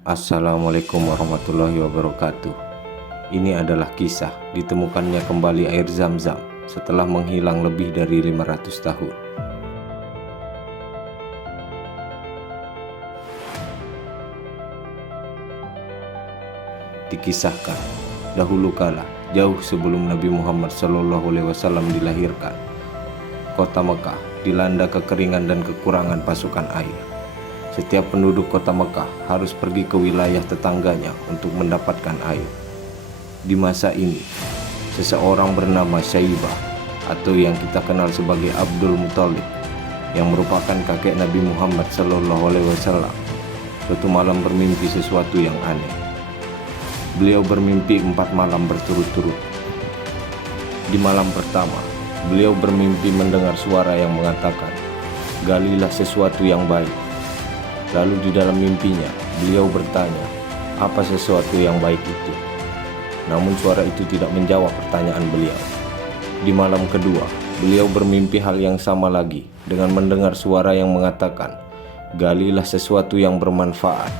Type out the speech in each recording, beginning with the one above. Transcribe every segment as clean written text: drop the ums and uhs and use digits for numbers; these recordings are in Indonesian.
Assalamualaikum warahmatullahi wabarakatuh. Ini adalah kisah ditemukannya kembali air Zam-Zam setelah menghilang lebih dari 500 tahun. Dikisahkan, dahulu kala, jauh sebelum Nabi Muhammad SAW dilahirkan, kota Mekah dilanda kekeringan dan kekurangan pasokan air. Setiap penduduk kota Mekah harus pergi ke wilayah tetangganya untuk mendapatkan air. Di masa ini, seseorang bernama Syaibah atau yang kita kenal sebagai Abdul Muthalib, yang merupakan kakek Nabi Muhammad SAW, suatu malam bermimpi sesuatu yang aneh. Beliau bermimpi 4 malam berturut-turut. Di malam pertama, beliau bermimpi mendengar suara yang mengatakan, "Galilah sesuatu yang baik." Lalu di dalam mimpinya, beliau bertanya, apa sesuatu yang baik itu? Namun suara itu tidak menjawab pertanyaan beliau. Di malam kedua, beliau bermimpi hal yang sama lagi dengan mendengar suara yang mengatakan, "Galilah sesuatu yang bermanfaat."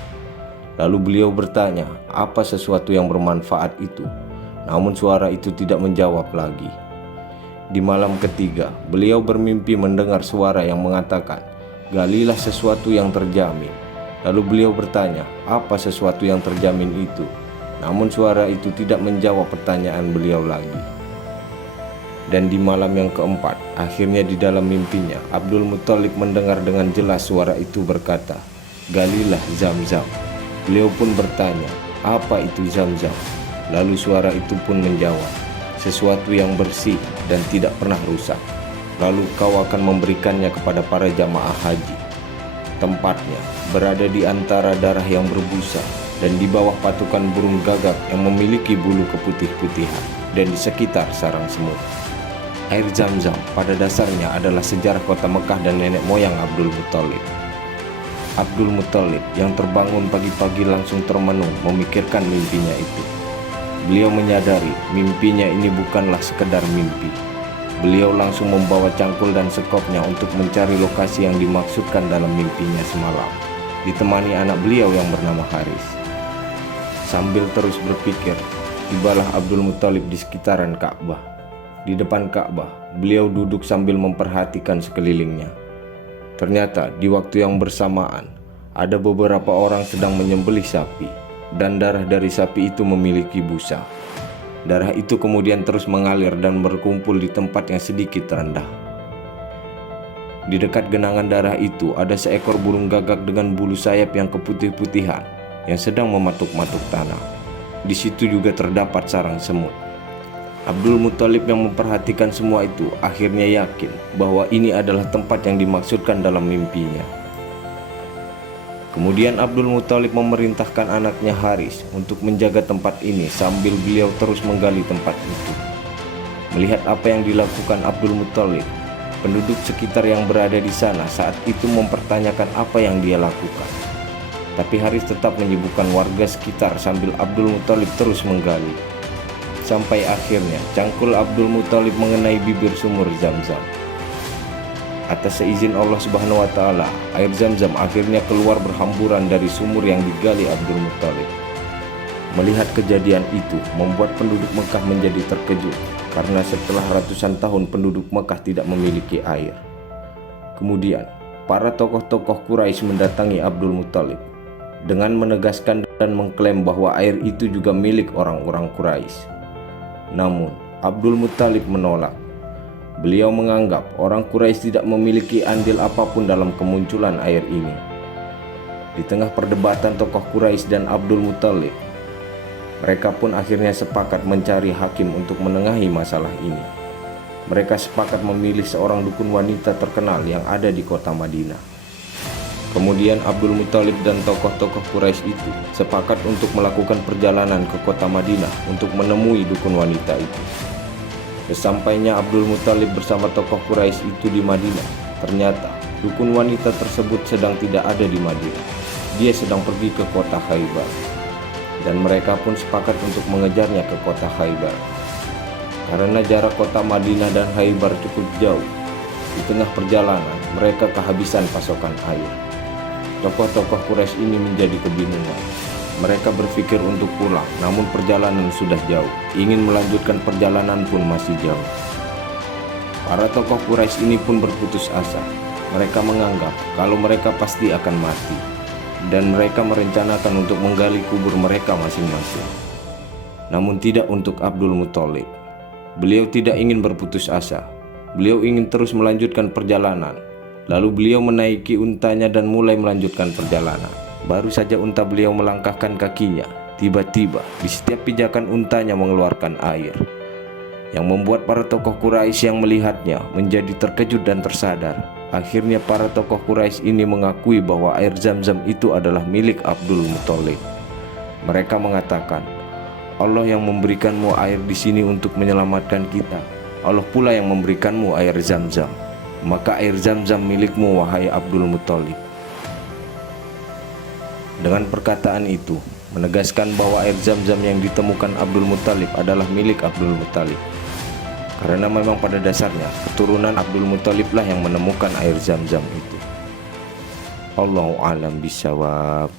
Lalu beliau bertanya, apa sesuatu yang bermanfaat itu? Namun suara itu tidak menjawab lagi. Di malam ketiga, beliau bermimpi mendengar suara yang mengatakan, "Galilah sesuatu yang terjamin." Lalu beliau bertanya, apa sesuatu yang terjamin itu? Namun suara itu tidak menjawab pertanyaan beliau lagi. Dan di malam yang keempat, akhirnya di dalam mimpinya, Abdul Muthalib mendengar dengan jelas suara itu berkata, "Galilah Zam-Zam." Beliau pun bertanya, apa itu Zam-Zam? Lalu suara itu pun menjawab, sesuatu yang bersih dan tidak pernah rusak. Lalu kau akan memberikannya kepada para jamaah haji. Tempatnya berada di antara darah yang berbusa dan di bawah patukan burung gagak yang memiliki bulu keputih-putihan dan di sekitar sarang semut. Air Zam-Zam pada dasarnya adalah sejarah kota Mekah dan nenek moyang Abdul Muthalib. Abdul Muthalib yang terbangun pagi-pagi langsung termenung memikirkan mimpinya itu. Beliau menyadari mimpinya ini bukanlah sekedar mimpi. Beliau langsung membawa cangkul dan sekopnya untuk mencari lokasi yang dimaksudkan dalam mimpinya semalam, ditemani anak beliau yang bernama Haris. Sambil terus berpikir, tibalah Abdul Muthalib di sekitaran Ka'bah. Di depan Ka'bah, beliau duduk sambil memperhatikan sekelilingnya. Ternyata di waktu yang bersamaan, ada beberapa orang sedang menyembelih sapi, dan darah dari sapi itu memiliki busa. Darah itu kemudian terus mengalir dan berkumpul di tempat yang sedikit rendah. Di dekat genangan darah itu ada seekor burung gagak dengan bulu sayap yang keputih-putihan yang sedang mematuk-matuk tanah. Di situ juga terdapat sarang semut. Abdul Muthalib yang memperhatikan semua itu akhirnya yakin bahwa ini adalah tempat yang dimaksudkan dalam mimpinya. Kemudian Abdul Muthalib memerintahkan anaknya Haris untuk menjaga tempat ini sambil beliau terus menggali tempat itu. Melihat apa yang dilakukan Abdul Muthalib, penduduk sekitar yang berada di sana saat itu mempertanyakan apa yang dia lakukan. Tapi Haris tetap menyibukkan warga sekitar sambil Abdul Muthalib terus menggali. Sampai akhirnya cangkul Abdul Muthalib mengenai bibir sumur Zam-Zam. Atas seizin Allah Subhanahu wa Ta'ala, air Zam-Zam akhirnya keluar berhamburan dari sumur yang digali Abdul Muthalib. Melihat kejadian itu membuat penduduk Mekah menjadi terkejut karena setelah ratusan tahun penduduk Mekah tidak memiliki air. Kemudian para tokoh-tokoh Quraisy mendatangi Abdul Muthalib dengan menegaskan dan mengklaim bahwa air itu juga milik orang-orang Quraisy. Namun Abdul Muthalib menolak. Beliau menganggap orang Quraisy tidak memiliki andil apapun dalam kemunculan air ini. Di tengah perdebatan tokoh Quraisy dan Abdul Muthalib, mereka pun akhirnya sepakat mencari hakim untuk menengahi masalah ini. Mereka sepakat memilih seorang dukun wanita terkenal yang ada di kota Madinah. Kemudian Abdul Muthalib dan tokoh-tokoh Quraisy itu sepakat untuk melakukan perjalanan ke kota Madinah untuk menemui dukun wanita itu. Sesampainya Abdul Muthalib bersama tokoh Quraisy itu di Madinah, ternyata dukun wanita tersebut sedang tidak ada di Madinah. Dia sedang pergi ke kota Khaybar, dan mereka pun sepakat untuk mengejarnya ke kota Khaybar. Karena jarak kota Madinah dan Khaybar cukup jauh, di tengah perjalanan mereka kehabisan pasokan air. Tokoh-tokoh Quraisy ini menjadi kebingungan. Mereka berpikir untuk pulang, namun perjalanan sudah jauh. Ingin melanjutkan perjalanan pun masih jauh. Para tokoh Quraisy ini pun berputus asa. Mereka menganggap kalau mereka pasti akan mati, dan mereka merencanakan untuk menggali kubur mereka masing-masing. Namun tidak untuk Abdul Muthalib. Beliau tidak ingin berputus asa. Beliau ingin terus melanjutkan perjalanan. Lalu beliau menaiki untanya dan mulai melanjutkan perjalanan. Baru saja unta beliau melangkahkan kakinya, tiba-tiba di setiap pijakan untanya mengeluarkan air, yang membuat para tokoh Quraisy yang melihatnya menjadi terkejut dan tersadar. Akhirnya para tokoh Quraisy ini mengakui bahwa air Zam-Zam itu adalah milik Abdul Muthalib. Mereka mengatakan, Allah yang memberikanmu air di sini untuk menyelamatkan kita. Allah pula yang memberikanmu air Zam-Zam. Maka air Zam-Zam milikmu, wahai Abdul Muthalib. Dengan perkataan itu, menegaskan bahwa air Zam-Zam yang ditemukan Abdul Muthalib adalah milik Abdul Muthalib. Karena memang pada dasarnya, keturunan Abdul Muthalib lah yang menemukan air Zam-Zam itu. Allahu a'lam bishawab.